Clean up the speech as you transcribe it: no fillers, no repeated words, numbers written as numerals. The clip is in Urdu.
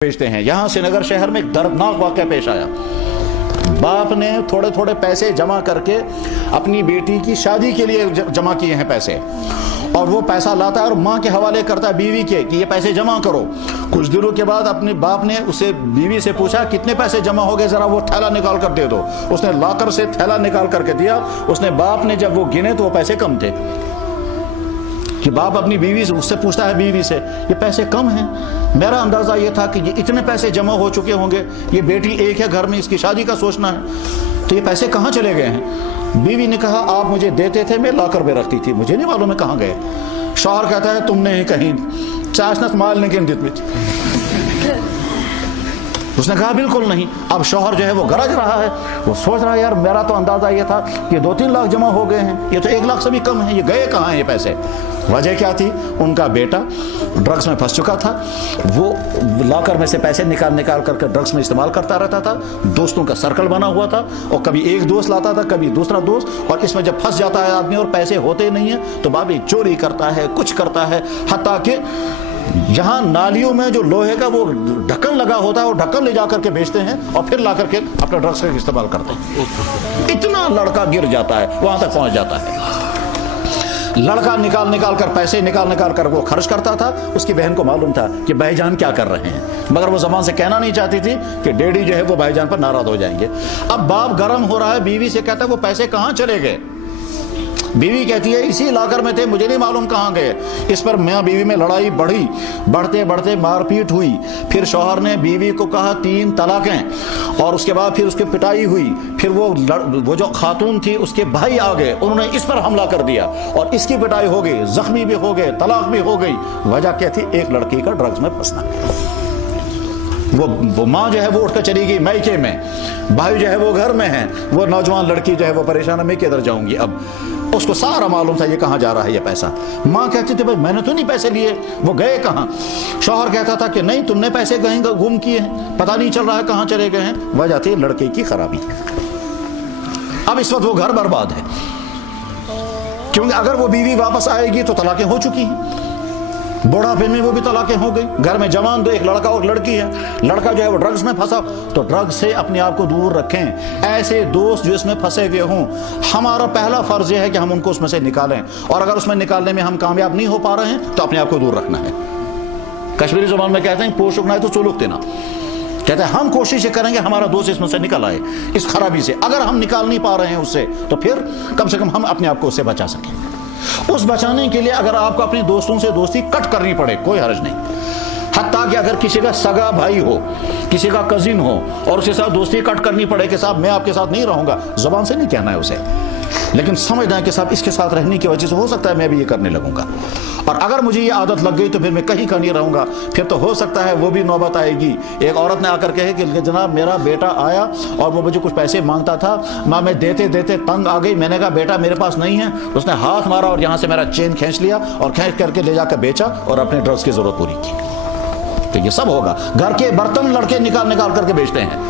بیچتے ہیں۔ یہاں سری نگر شہر میں ایک دردناک واقعہ پیش آیا۔ باپ نے تھوڑے تھوڑے پیسے جمع کر کے اپنی بیٹی کی شادی کے لیے جمع کیے ہیں پیسے، اور وہ پیسہ لاتا ہے اور ماں کے حوالے کرتا ہے بیوی کے کہ یہ پیسے جمع کرو۔ کچھ دنوں کے بعد اپنے باپ نے اسے بیوی سے پوچھا کتنے پیسے جمع ہو گئے، ذرا وہ تھیلا نکال کر دے دو۔ اس نے لاکر سے تھیلا نکال کر کے دیا۔ اس نے باپ نے جب وہ گنے تو وہ پیسے کم تھے، کہ باپ اپنی بیوی سے اس سے پوچھتا ہے بیوی سے یہ پیسے کم ہیں، میرا اندازہ یہ تھا کہ یہ اتنے پیسے جمع ہو چکے ہوں گے، یہ بیٹی ایک ہے گھر میں، اس کی شادی کا سوچنا ہے، تو یہ پیسے کہاں چلے گئے ہیں؟ بیوی نے کہا آپ مجھے دیتے تھے، میں لاکر میں رکھتی تھی، مجھے نہیں معلوم ہے کہاں گئے۔ شوہر کہتا ہے تم نے کہیں چاشنت مال نے کن دیت۔ اس نے کہا بالکل نہیں۔ اب شوہر جو ہے وہ گرج رہا ہے، وہ سوچ رہا ہے یار میرا تو اندازہ یہ تھا کہ 2-3 لاکھ جمع ہو گئے ہیں، یہ تو 1 لاکھ سے بھی کم ہیں، یہ گئے کہاں ہیں یہ پیسے؟ وجہ کیا تھی؟ ان کا بیٹا ڈرگس میں پھنس چکا تھا، وہ لاکر میں سے پیسے نکال کر ڈرگس میں استعمال کرتا رہتا تھا، دوستوں کا سرکل بنا ہوا تھا، اور کبھی ایک دوست لاتا تھا کبھی دوسرا دوست، اور اس میں جب پھنس جاتا ہے آدمی اور پیسے ہوتے نہیں ہیں تو بابی چوری کرتا ہے، کچھ کرتا ہے، حتیٰ کہ یہاں نالیوں میں جو لوہے کا وہ ڈھکن لگا ہوتا ہے وہ ڈھکن لے جا کر کے بیچتے ہیں اور پھر لا کر کے اپنا ڈرگس کا استعمال کرتے ہیں۔ اتنا لڑکا گر جاتا ہے، وہاں تک پہنچ جاتا ہے۔ لڑکا نکال کر پیسے نکال کر وہ خرچ کرتا تھا۔ اس کی بہن کو معلوم تھا کہ بھائی جان کیا کر رہے ہیں، مگر وہ زبان سے کہنا نہیں چاہتی تھی کہ ڈیڈی جو ہے وہ بھائی جان پر ناراض ہو جائیں گے۔ اب باپ گرم ہو رہا ہے، بیوی سے کہتا ہے وہ پیسے کہاں چلے گئے؟ بیوی کہتی ہے اسی لاکر میں تھے، مجھے نہیں معلوم کہاں گئے۔ اس پر میاں بیوی میں لڑائی بڑھی، بڑھتے مار پیٹ ہوئی۔ پھر شوہر نے بیوی کو کہا 3 طلاقیں، اور اس کے بعد پھر اس کی پٹائی ہوئی۔ پھر وہ جو خاتون تھی اس کے بھائی آ گئے، انہوں نے اس پر حملہ کر دیا اور اس کی پٹائی ہو گئی، زخمی بھی ہو گئے، طلاق بھی ہو گئی۔ وجہ کیا تھی؟ ایک لڑکی کا ڈرگس میں پھنسنا۔ وہ ماں جو ہے وہ اٹھ کر چلی گئی میکے میں، بھائی جو ہے وہ گھر میں ہیں، وہ نوجوان لڑکی جو ہے وہ پریشان ہے میں کدھر جاؤں گی۔ اب اس کو سارا معلوم تھا یہ کہاں جا رہا ہے یہ پیسہ۔ ماں کہتی تھی بھائی میں نے تو نہیں پیسے لیے، وہ گئے کہاں؟ شوہر کہتا تھا کہ نہیں تم نے پیسے کہیں گم کیے ہیں، پتہ نہیں چل رہا ہے کہاں چلے گئے ہیں۔ وجہ تھی لڑکے کی خرابی۔ اب اس وقت وہ گھر برباد ہے، کیونکہ اگر وہ بیوی واپس آئے گی تو طلاقیں ہو چکی ہیں، بڑھاپے میں وہ بھی طلاقیں ہو گئی۔ گھر میں جوان دو، ایک لڑکا اور لڑکی ہے، لڑکا جو ہے وہ ڈرگس میں پھنسا، تو ڈرگس سے اپنے آپ کو دور رکھیں۔ ایسے دوست جو اس میں پھنسے ہوئے ہوں، ہمارا پہلا فرض یہ ہے کہ ہم ان کو اس میں سے نکالیں، اور اگر اس میں نکالنے میں ہم کامیاب نہیں ہو پا رہے ہیں تو اپنے آپ کو دور رکھنا ہے۔ کشمیری زبان میں کہتے ہیں پوشکنا ہے تو چولک دینا، کہتے ہیں ہم کوشش یہ کریں گے ہمارا دوست اس میں سے نکل آئے اس خرابی سے۔ اگر ہم نکال نہیں پا رہے ہیں اس سے تو پھر کم سے کم ہم اپنے آپ کو اس سے بچا سکیں۔ اس بچانے کے لیے اگر آپ کو اپنے دوستوں سے دوستی کٹ کرنی پڑے کوئی حرج نہیں، حتیٰ کہ اگر کسی کا سگا بھائی ہو، کسی کا کزن ہو، اور اس کے ساتھ دوستی کٹ کرنی پڑے کہ صاحب میں آپ کے ساتھ نہیں رہوں گا، زبان سے نہیں کہنا ہے اسے، لیکن سمجھنا ہے کہ صاحب اس کے ساتھ رہنے کی وجہ سے ہو سکتا ہے میں بھی یہ کرنے لگوں گا، اور اگر مجھے یہ عادت لگ گئی تو پھر میں کہیں کا نہیں رہوں گا، پھر تو ہو سکتا ہے وہ بھی نوبت آئے گی۔ ایک عورت نے آ کر کہے کہ جناب میرا بیٹا آیا اور وہ مجھے کچھ پیسے مانگتا تھا، میں دیتے تنگ آ گئی، میں نے کہا بیٹا میرے پاس نہیں ہے، اس نے ہاتھ مارا اور یہاں سے میرا چین کھینچ لیا اور کھینچ کر کے لے جا کر بیچا اور اپنے ڈرگس کی ضرورت پوری کی۔ تو یہ سب ہوگا، گھر کے برتن لڑکے نکال کر کے بیچتے ہیں۔